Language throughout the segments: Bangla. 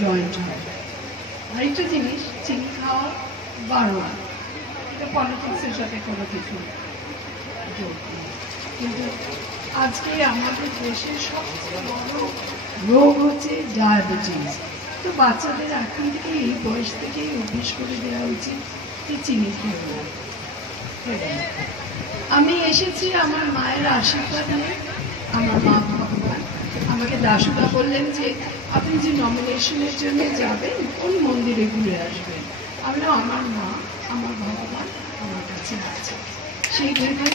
জয়েন্ট হয়। আরেকটা জিনিস, চিনি খাওয়া বারণ, এটা পলিটিক্সের সাথে কোনো কিছু যোগ নেই। কিন্তু আজকে আমাদের দেশের সবচেয়ে বড় রোগ হচ্ছে ডায়াবেটিস। তো বাচ্চাদের এখন থেকে এই বয়স থেকেই অভ্যেস করে দেওয়া উচিত যে চিনি খেয়ে না। আমি এসেছি আমার মায়ের আশীর্বাদ নিয়ে। আমার মা ভগবান আমাকে দাসুদা বললেন যে আপনি যে নমিনেশনের জন্য যাবেন ওই মন্দিরে ঘুরে আসবেন। আমার মা আমার ভগবান আমার কাছে আছে, সেই ভেবে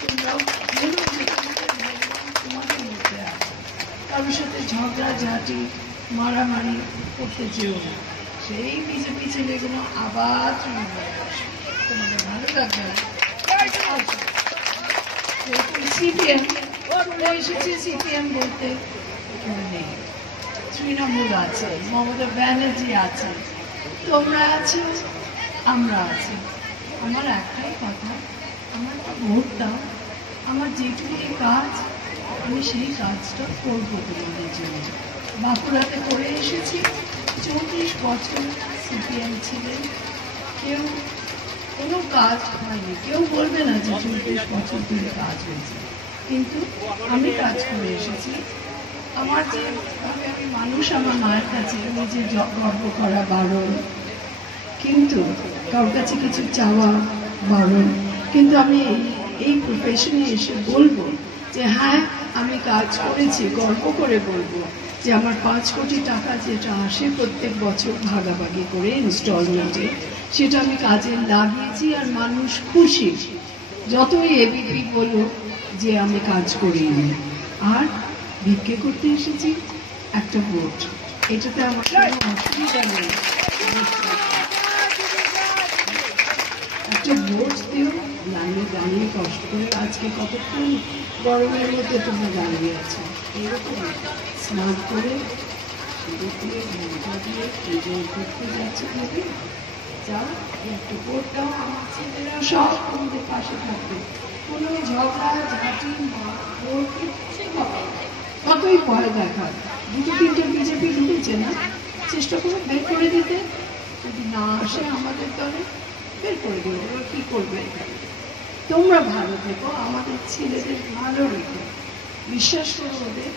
তোমরাও বলো যে তোমাদের ভগবান তোমাদের মধ্যে আছে। কারোর সাথে ঝগড়াঝাঁটি মারামারি করতে চেয়েও না। সেই বিজেপি ছেলেগুলো আবার তোমাদের ভালো লাগবে না। সিপিএম চলে এসেছে, সিপিএম বলতে কেউ নেই। তৃণমূল আছে, মমতা ব্যানার্জি আছে, তোমরা আছো, আমরা আছি। আমার একটাই কথা, আমার তো ভোট দাও। আমার যেটুকু কাজ আমি সেই কাজটা করবো তোমাদের জন্য। বাঁকুড়াতে করে এসেছি, 34 বছর সিপিএম ছিলেন, কেউ কোনো কাজ হয়নি। কেউ বলবে না যে 34 বছর ধরে কাজ হয়েছে, কিন্তু আমি কাজ করে এসেছি। আমার যে আমি মানুষ, আমার মায়ের কাছে নিজে গর্ব করা বারণ, কিন্তু কারোর কাছে কিছু চাওয়া বারণ। কিন্তু আমি এই প্রফেশনে এসে বলবো যে হ্যাঁ আমি কাজ করেছি, গর্ব করে বলবো যে আমার 5 কোটি টাকা যেটা আসে প্রত্যেক বছর ভাগাভাগি করে ইনস্টলমেন্টে, সেটা আমি কাজে লাগিয়েছি আর মানুষ খুশি। যতই এবিপি বলো যে আমি কাজ করিনি, আর ভিক্ষে করতে এসেছি একটা ভোট, এটাতে আমার কোনো অসুবিধা নেই। একটা ভোট দিও, লাইনে দাঁড়িয়ে কষ্ট করে। আজকে কতক্ষণ গরমের মধ্যে তোমরা দাঁড়িয়ে আছো, এরকম স্নান করে সিঁদুর দিয়ে ঘন্টা দিয়ে পুজো করতে যাচ্ছে দেবে, যাও একটু ভোট দাও। আমার ছেলেরা সব তোমাদের পাশে থাকবে, কোনো ঝগড়া ঝাঁটি মারধর কিচ্ছু হবে না। কতই ভয় দেখার, 2-3টে বিজেপি ঢুকেছে না, চেষ্টা করে বের করে দিতে। যদি না আসে আমাদের দলে, বের করে দেবো। ওরা কী করবে? তোমরা ভালো থেকো, আমাদের ছেলেদের ভালো রেখো, বিশ্বাস করো ওদের,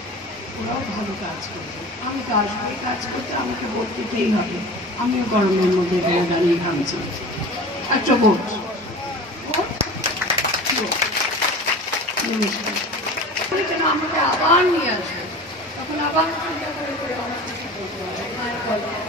ওরাও ভালো কাজ করবে। আমি কাজবাই কাজ করতে আমাকে ভোট দিতেই হবে। আমিও গরমের মধ্যে দাঁড়িয়ে ঘামছি। একটা ভোট, কেন আমাকে আবার নিয়ে আসবে, তখন আবার চিন্তা করে আমার কিছু বলতে হবে।